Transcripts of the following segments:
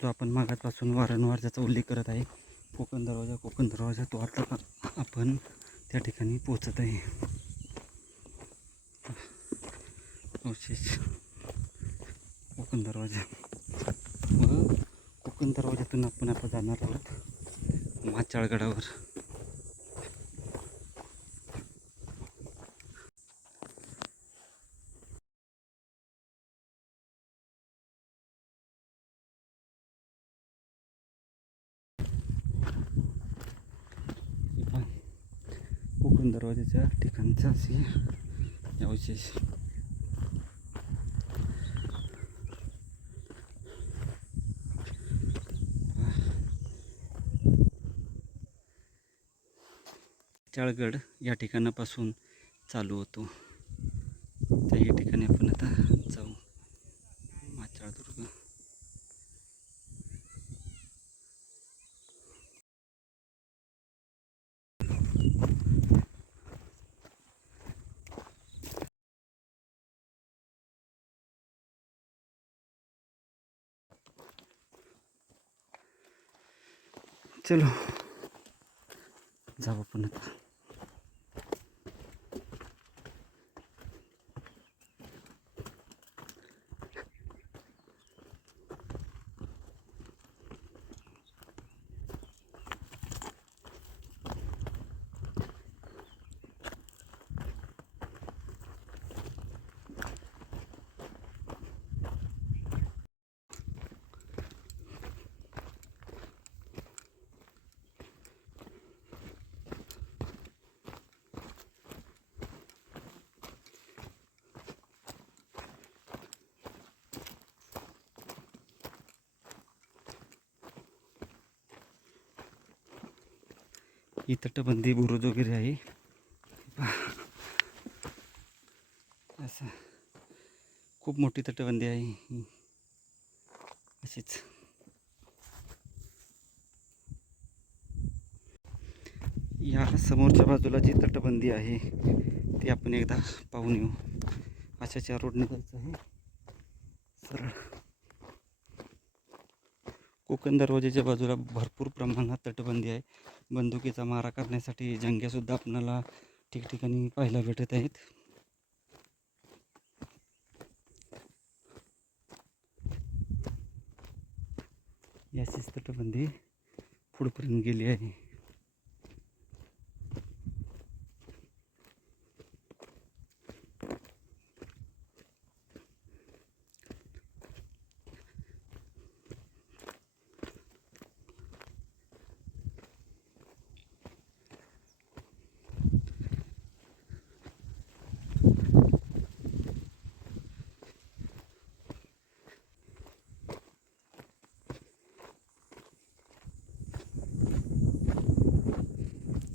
जो आपण मागापासून वारंवार त्याचा उल्लेख करत आहे कोकण दरवाजा कोकण दरवाजा तो आता आपण त्या ठिकाणी पोचत आहे. अवशेष. कोकण दरवाजा. व कोकण दरवाजातून आपण आता जाणार आहोत माचाळगडावर हे पहा, कोकण दरवाजाच्या ठिकाणचा असे हे अवशेष चाळगड या ठिकाणापासून चालू होतो. त्या या ठिकाणी आपण आता जाऊ माचाळदुर्ग चलो. जाऊ आपण आता. ही तटबंदी बुरुज वगैरे आहे. असं. खूप मोठी तटबंदी आहे अशीच. या समोरच्या बाजूला जी तटबंदी आहे ती आपण एकदा पाहून येऊ. अशाच्या रोडने जायचं आहे. सरळ. कोकण दरवाजाच्या बाजूला भरपूर प्रमाणात तटबंदी आहे. बंदुकीचा मारा करण्यासाठी जंग्यासुद्धा आपणाला ठिकठिकाणी पाहायला भेटत आहेत. याचीच तटबंदी पुढपर्यंत गेली आहे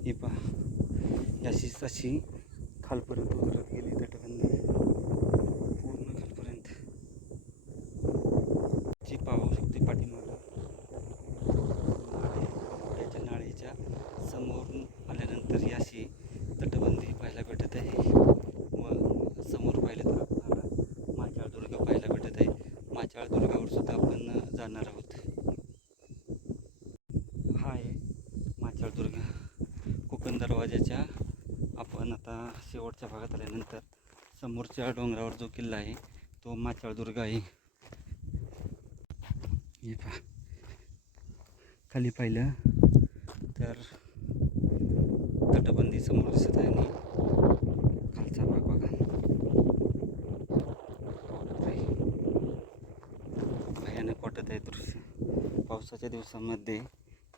हे जशीच तशी अशी खालपर्यंत उतरत गेली तटबंदी पूर्ण खालपर्यंत जी पाहू शकते पाठीमागं त्याच्या नाळेच्या समोरून आल्यानंतर ही अशी तटबंदी पाहायला भेटत आहे व समोर पाहिलं तर आपल्याला माचाळ दुर्ग पाहायला भेटत आहे माचाळ दुर्गावर सुद्धा आपण जाणार आहोत हा आहे माचाळ दुर्ग कोकण दरवाजाच्या आपण आता शेवटच्या भागात आल्यानंतर समोरच्या डोंगरावर जो किल्ला आहे तो माचाळदुर्ग आहे. हे पहा. खाली पाहिलं तर तटबंदी समोर दिसत आहे आणि खालचा भाग बघा. भयानक वाटत आहे दृश्य. पावसाच्या दिवसामध्ये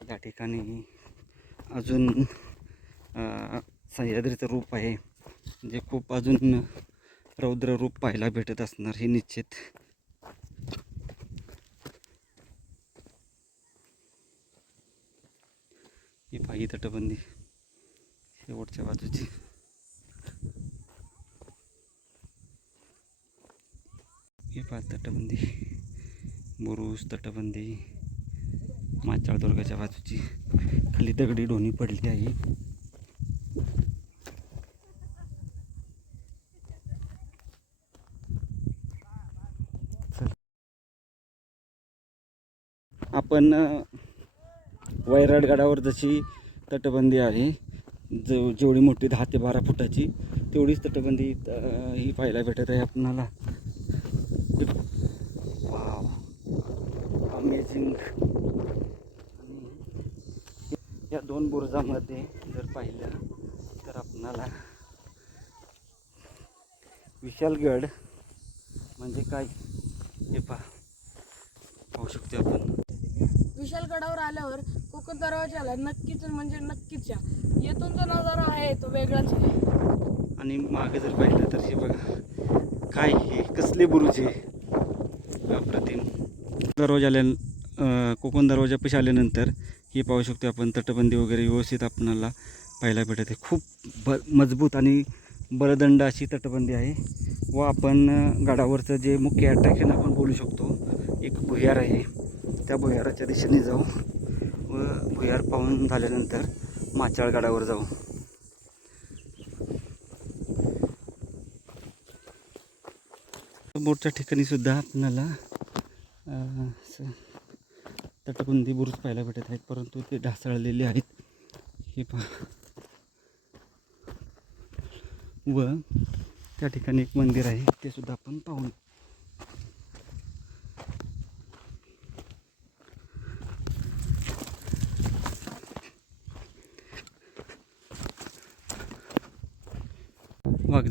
या ठिकाणी अजून सह्याद्रीचं रूप आहे. जे खूप अजून रौद्र रूप पाहायला भेटत असणार हे निश्चित. ही पाही तटबंदी शेवटच्या बाजूची. हे पाच तटबंदी. बुरुज तटबंदी. माचाळदुर्गाच्या बाजूची. खाली दगडी डोणी पडली आहे. पण वैराडगडावर जशी तटबंदी आहे जो जेवढी मोठी दहा ते बारा फुटाची तेवढीच तटबंदी ही पाहायला भेटत आहे आपणाला. अमेझिंग या दोन बुरुजामध्ये जर पाहिलं तर आपणाला विशालगड म्हणजे काय? हे पहा. पाहू शकतो आपण. विशालगडावर आल्यावर कोकण दरवाजाला नक्कीच म्हणजे नक्कीच या. येथून जो नजारा आहे तो वेगळाच आहे. आणि मागे जर पाहिलं तर हे बघा काय हे कसले बुरुज अप्रतिम. दरवाजा आल्या कोकण दरवाजापाशी आल्यानंतर हे पाहू शकतो आपण तटबंदी वगैरे व्यवस्थित आपणाला पाहायला भेटत आहे. खूप ब मजबूत आणि बलदंड अशी तटबंदी आहे. व आपण गडावरचं जे मुख्य अट्रॅक्शन आपण बोलू शकतो एक भुयार आहे. त्या भुयाराच्या दिशेने जाऊ व भुयार पाहून झाल्यानंतर माचाळ गडावर जाऊ. बोटच्या ठिकाणी सुद्धा आपल्याला असं तटबंदी बुरुज पाहायला भेटत आहेत परंतु ते ढासळलेले आहेत. हे पहा. व त्या ठिकाणी एक मंदिर आहे ते सुद्धा आपण पाहू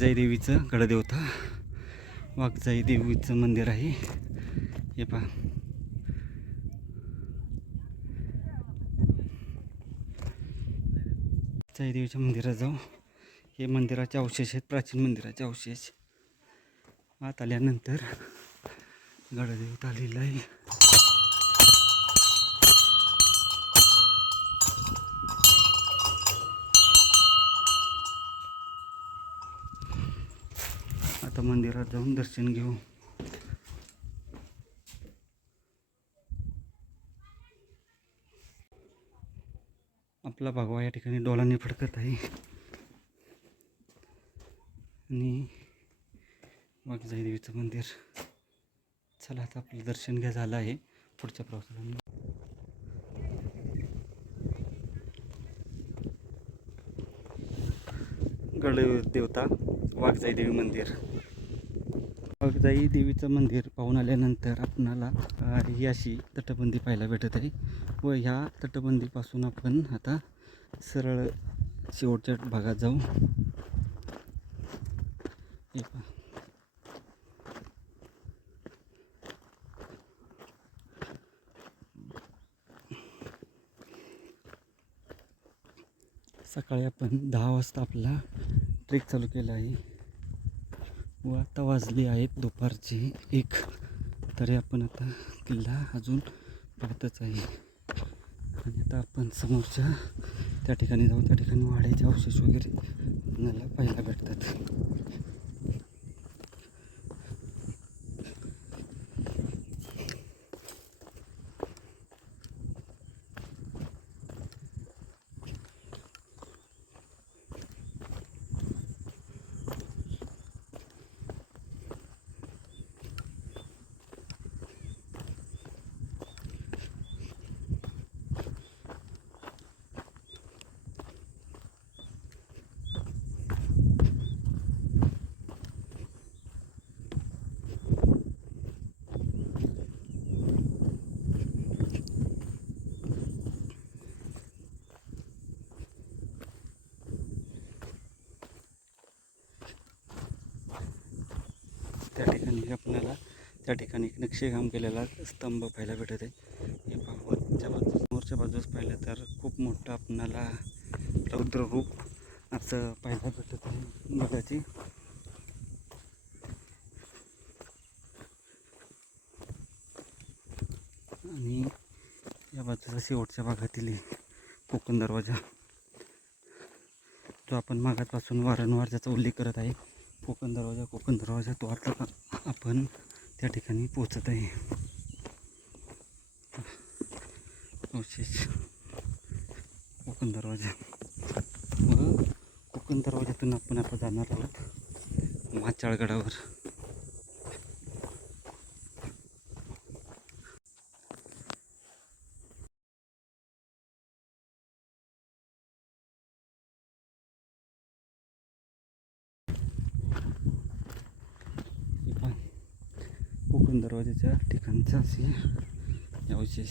वाघजाई देवीचं गडदेवता. वाघजाई देवीचं मंदिर आहे. हे पहा. वाघजाई देवीच्या मंदिरात जाऊ. हे मंदिराचे अवशेष आहेत प्राचीन मंदिराचे अवशेष. आत आल्यानंतर गडदेवता आलेलं आहे. आता मंदिरात जाऊन दर्शन घेऊ. आपला भगवा या ठिकाणी डोलाने फडकत आहे. आणि वाघजाई देवीचं मंदिर. चला आता आपलं दर्शन घ्या झालं आहे. पुढच्या प्रवासाला गड देवता वाघजाई देवी मंदिर. वाघजाई देवीचं मंदिर पाहून आल्यानंतर आपणाला ही अशी तटबंदी पाहायला भेटत आहे. व ह्या तटबंदीपासून आपण आता सरळ शेवटच्या भागात जाऊ. हे सकाळी आपण दहा वाजता आपला ट्रेक चालू केला आहे. व आता वाजली आहेत दुपारची एक. तरी आपण आता किल्ला अजून पाहतच आहे. आणि आता आपण समोरच्या त्या ठिकाणी जाऊ त्या ठिकाणी वाड्याचे अवशेष वगैरे आपल्याला पाहायला भेटतात. त्या ठिकाणी आपल्याला त्या ठिकाणी एक नक्षीकाम केलेला स्तंभ पाहायला भेटत आहे. हे भागवतच्या बाजू समोरच्या बाजूस पाहिलं तर खूप मोठं आपणाला रौद्र रूप असं पाहायला भेटत आहे. बघाची आणि या बाजूचा शेवटच्या भागातील कोकण दरवाजा जो आपण मागापासून वारंवार त्याचा उल्लेख करत आहे. कोकण दरवाजा कोकण दरवाजा तो आता आपण त्या ठिकाणी पोचत आहे. अवशेष कोकण दरवाजा. व कोकण दरवाजातून आपण आता जाणार आहोत माचाळगडावर. कोकण दरवाजाच्या ठिकाणचा असे अवशेष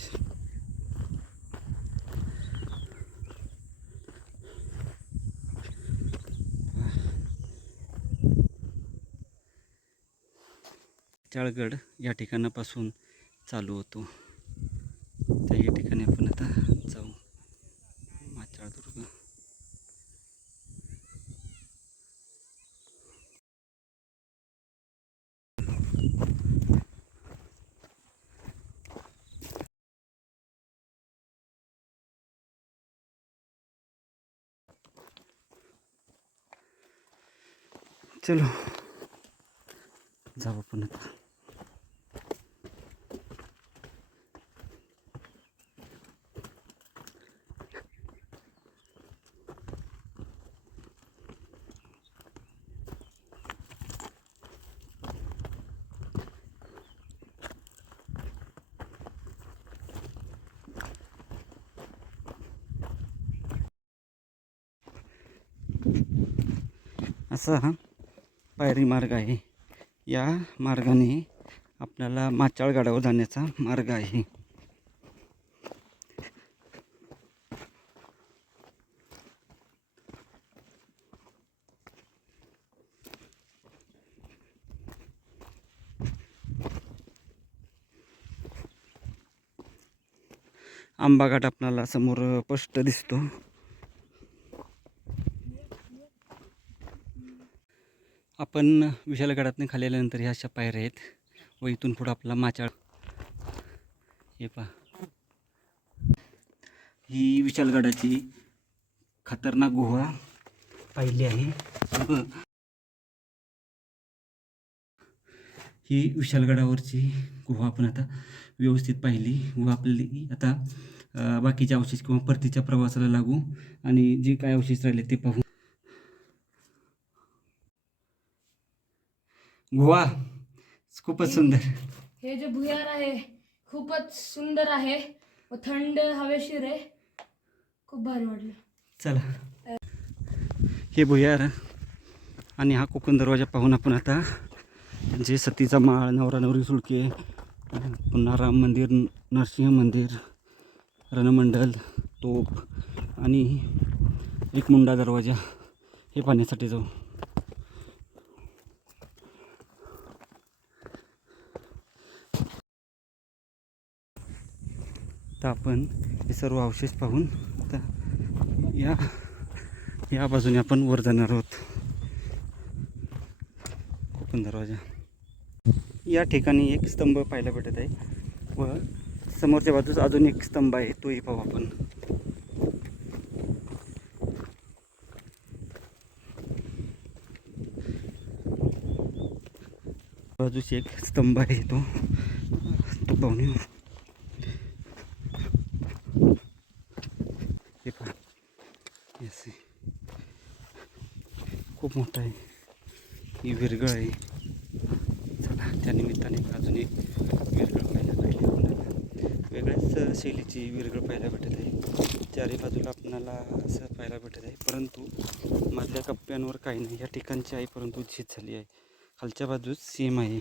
चाळगड या ठिकाणापासून चालू होतो. त्या ठिकाणी आपण आता जाऊ माचाळदुर्ग चलो। जाऊ आपण आता. असं हां? पायरी मार्ग आहे. या मार्गाने आपल्याला माचाळ गाडावर जाण्याचा मार्ग आहे. आंबाघाट आपल्याला समोर स्पष्ट दिसतो. आपण विशालगडातून खाली आल्यानंतर ह्या अशा पायऱ्या आहेत. व इथून पुढं आपला माचाळ. हे पहा. ही विशालगडाची खतरनाक गुहा पाहिली आहे. ही विशालगडावरची गुहा आपण आता व्यवस्थित पाहिली व आपली आता बाकीचे अवशेष किंवा परतीच्या प्रवासाला लागू आणि जे काय अवशेष राहिले ते पाहू. गुहा. खूपच सुंदर. हे जे भुयार आहे खूपच सुंदर आहे. व थंड हवेशीर आहे. खूप भारी वाटलं. चला. हे भुयार आणि हा कोकण दरवाजा पाहून आपण आता जे सतीचा माळ नवरा नवरी सुळके पुन्हा राम मंदिर नरसिंह मंदिर रणमंडल तोप आणि एक मुंडा दरवाजा हे पाहण्यासाठी जाऊ. तर आपण हे सर्व अवशेष पाहून आता या या बाजूने आपण वर जाणार आहोत. कोकण दरवाजा. या ठिकाणी एक स्तंभ पाहायला भेटत आहे व समोरच्या बाजूस अजून एक स्तंभ आहे तोही पाहू आपण. बाजूस एक स्तंभ आहे तो. तो पाहून येऊ हे पहा येस खूप मोठा आहे. ही विरगळ आहे. चला त्या निमित्ताने अजून एक विरगळ पाहायला भेटली. आपल्याला वेगळ्याच शैलीची विरगळ पाहायला भेटत आहे. चारी बाजूला आपणाला असं पाहायला भेटत आहे. परंतु मधल्या कप्प्यांवर काही नाही. या ठिकाणची आहे परंतु झीज झाली आहे. खालच्या बाजूस सेम आहे.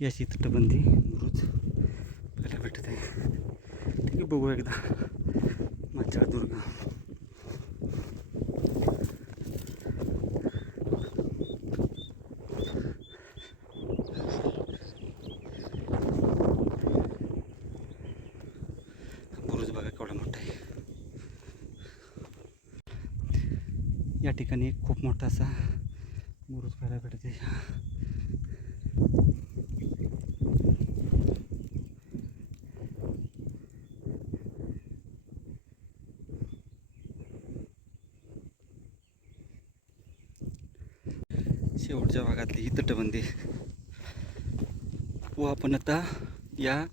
याची तटबंदी रोज पाहायला भेटत आहे. ठीक आहे बघू एकदा. माचाळ दुर्गा बुरुज बघा केवढा मोठा आहे या ठिकाणी एक खूप मोठा असा बुरुज पाहायला भेटते. शेवटच्या भागातली ही तटबंदी. व आपण आता या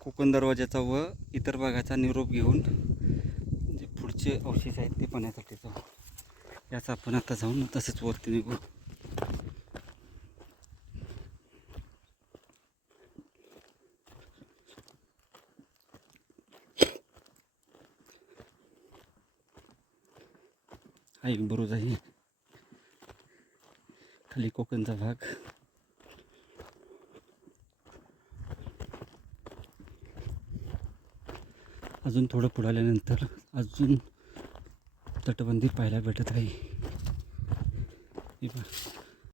कोकण दरवाजाचा व इतर भागाचा निरोप घेऊन जे पुढचे अवशेष आहेत ते पाहण्यासाठी याचा आपण आता जाऊन तसंच वरती निघू. हा एक बुरुज आहे. खाली कोकणचा भाग. अजून थोडं पुढे आल्यानंतर अजून तटबंदी पाहायला भेटत आहे